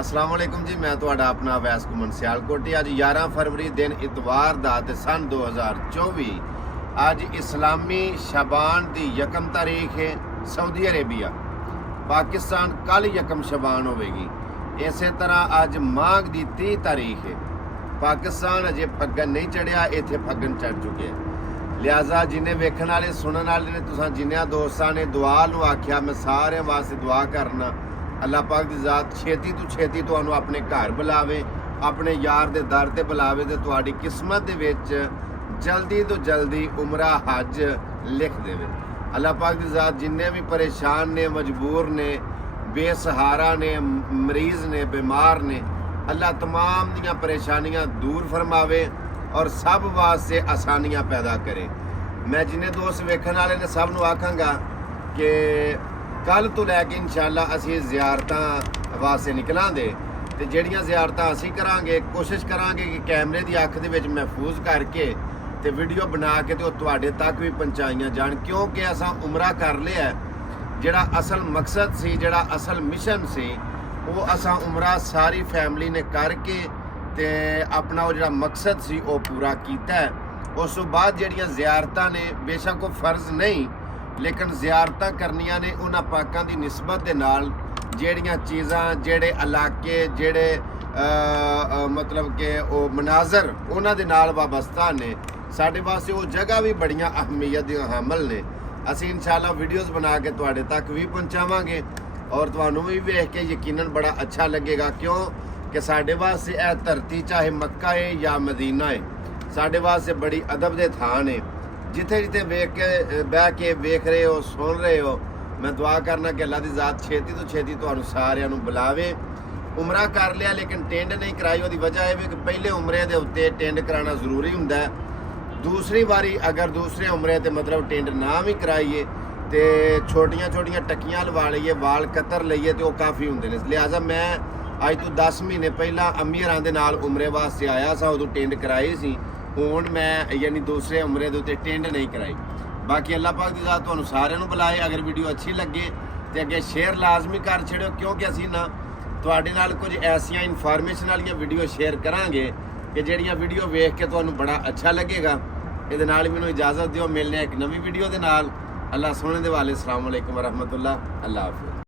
अस्सलाम वालेकुम जी, मैं ਤੁਹਾਡਾ ਆਪਣਾ ਅਵੈਸ ਘੁੰਮਣ ਸਿਆਲਕੋਟੀ। ਅੱਜ 11 ਫਰਵਰੀ ਦਿਨ ਇਤਵਾਰ ਦਾ ਤੇ ਸਨ 2024। ਅੱਜ ਇਸਲਾਮੀ ਸ਼ਬਾਨ ਦੀ 1 ਤਾਰੀਖ ਹੈ। ਸਾਊਦੀ ਅਰੇਬੀਆ ਪਾਕਿਸਤਾਨ ਕੱਲ 1 ਸ਼ਬਾਨ ਹੋਵੇਗੀ। ਇਸੇ ਤਰ੍ਹਾਂ ਅੱਜ ਮਾਘ ਦੀ 30 ਤਾਰੀਖ ਹੈ। ਪਾਕਿਸਤਾਨ ਅਜੇ ਫੱਗਣ ਨਹੀਂ ਚੜਿਆ, ਇੱਥੇ ਫੱਗਣ ਚੜ ਚੁੱਕੇ। ਲਿਹਾਜ਼ਾ ਜਿੰਨੇ ਵੇਖਣ ਵਾਲੇ ਸੁਣਨ ਵਾਲੇ ਨੇ, ਤੁਸੀਂ ਜਿੰਨਿਆਂ ਦੋਸਤਾਂ ਨੇ ਦੁਆ ਨੂੰ ਆਖਿਆ, ਮੈਂ ਸਾਰਿਆਂ ਵਾਸਤੇ ਦੁਆ ਕਰਨਾ अल्लाह पाक की ज़ात छेती तो छेती तुहानू अपने घर बुलावे, अपने यार दे दर ते बुलावे ते तुहाडी किस्मत दे विच जल्दी तो जल्दी उमरा हज लिख देवे। अल्लाह पाक की ज़ात जिन्ने भी परेशान ने, मजबूर ने, बेसहारा ने, मरीज़ ने, बीमार ने, अल्लाह तमाम दियां परेशानियां दूर फरमावे और सब वास्ते आसानियां पैदा करे। मैं जिन्ने दोस्त वेखण वाले ने सब नू आखांगा कि ਕੱਲ ਤੋਂ ਲੈ ਕੇ ਇਨਸ਼ਾਅੱਲਾ ਅਸੀਂ ਜ਼ਿਆਰਤਾਂ ਵਾਸਤੇ ਨਿਕਲਾਂਗੇ ਤੇ ਜਿਹੜੀਆਂ ਜ਼ਿਆਰਤਾਂ ਅਸੀਂ ਕਰਾਂਗੇ, ਕੋਸ਼ਿਸ਼ ਕਰਾਂਗੇ ਕਿ ਕੈਮਰੇ ਦੀ ਅੱਖ ਦੇ ਵਿੱਚ ਮਹਿਫੂਜ਼ ਕਰਕੇ ਤੇ ਵੀਡੀਓ ਬਣਾ ਕੇ ਤੇ ਉਹ ਤੁਹਾਡੇ ਤੱਕ ਵੀ ਪਹੁੰਚਾਈਆਂ ਜਾਣ, ਕਿਉਂਕਿ ਅਸਾਂ ਉਮਰਾ ਕਰ ਲਿਆ। ਜਿਹੜਾ ਅਸਲ ਮਕਸਦ ਸੀ, ਜਿਹੜਾ ਅਸਲ ਮਿਸ਼ਨ ਸੀ, ਉਹ ਅਸਾਂ ਉਮਰਾ ਸਾਰੀ ਫੈਮਿਲੀ ਨੇ ਕਰਕੇ ਤੇ ਆਪਣਾ ਉਹ ਜਿਹੜਾ ਮਕਸਦ ਸੀ ਉਹ ਪੂਰਾ ਕੀਤਾ। ਉਸ ਤੋਂ ਬਾਅਦ ਜਿਹੜੀਆਂ ਜ਼ਿਆਰਤਾਂ ਨੇ, ਬੇਸ਼ੱਕ ਉਹ ਫਰਜ਼ ਨਹੀਂ, लेकिन ज़ियारतां करनियां ने उन्हां पाकां दी निस्बत दे नाल, जेहड़ियां चीज़ां, जेहड़े इलाके, जेहड़े मतलब कि वो मनाजर उन्हां दे नाल वाबस्ता ने, साडे वास्ते वो जगह भी बड़ियां अहमियत दी हामल ने। असीं इंशाअल्लाह वीडियोज़ बना के तुहाडे तक भी पहुंचावांगे और तुहानूं भी वेख के यकीनन बड़ा अच्छा लगेगा, क्यों कि साडे वास्ते यह धरती चाहे मक्का है या मदीना है, साडे वास्ते बड़ी अदब दे थान है। जिथे जिथे वेख के बह के वेख रहे हो, सुन रहे हो, मैं दुआ करना कि अल्लाह दी ज़ात छेती तो छेती तुहानूं सारिआं नूं बुलावे। उमरा कर लिया लेकिन टेंड नहीं कराई। ਉਹਦੀ वजह है कि पहले उमरे दे उत्ते टेंड कराना ਜ਼ਰੂਰੀ ਹੁੰਦਾ है। दूसरी वारी अगर दूसरे उमरे ते मतलब टेंड ना भी कराइए तो छोटियां छोटियां टक्कियां लवा लईए, वाल कतर लईए तो काफ़ी होंगे ने। लिहाजा मैं अज तो 10 महीने पहला अम्मी हरां दे नाल उमरे वास्ते आया सा, उदों टेंड कराई सी। ਹੁਣ मैं यानी दूसरे उमरे ਦੇ ਉੱਤੇ टेंड नहीं कराई। बाकी अल्लाह पाक ਦੀ ਜ਼ਾਤ ਤੁਹਾਨੂੰ ਸਾਰਿਆਂ ਨੂੰ ਬੁਲਾਏ। अगर वीडियो अच्छी लगे तो अगे शेयर लाजमी कर छड़ियो, क्योंकि असीं ना ਤੁਹਾਡੇ ਨਾਲ कुछ ऐसियां इनफॉर्मेशन वाली वीडियो शेयर करांगे कि ਜਿਹੜੀਆਂ वीडियो वेख के ਤੁਹਾਨੂੰ बड़ा अच्छा लगेगा। ਇਹਦੇ ਨਾਲ ਮੈਨੂੰ इजाज़त दिओ, मिलने एक नवी वीडियो ਦੇ ਨਾਲ। अल्लाह सोने दे वाले। अस्सलाम वालेकुम व रहमतुल्लाह। अल्लाह हाफिज़।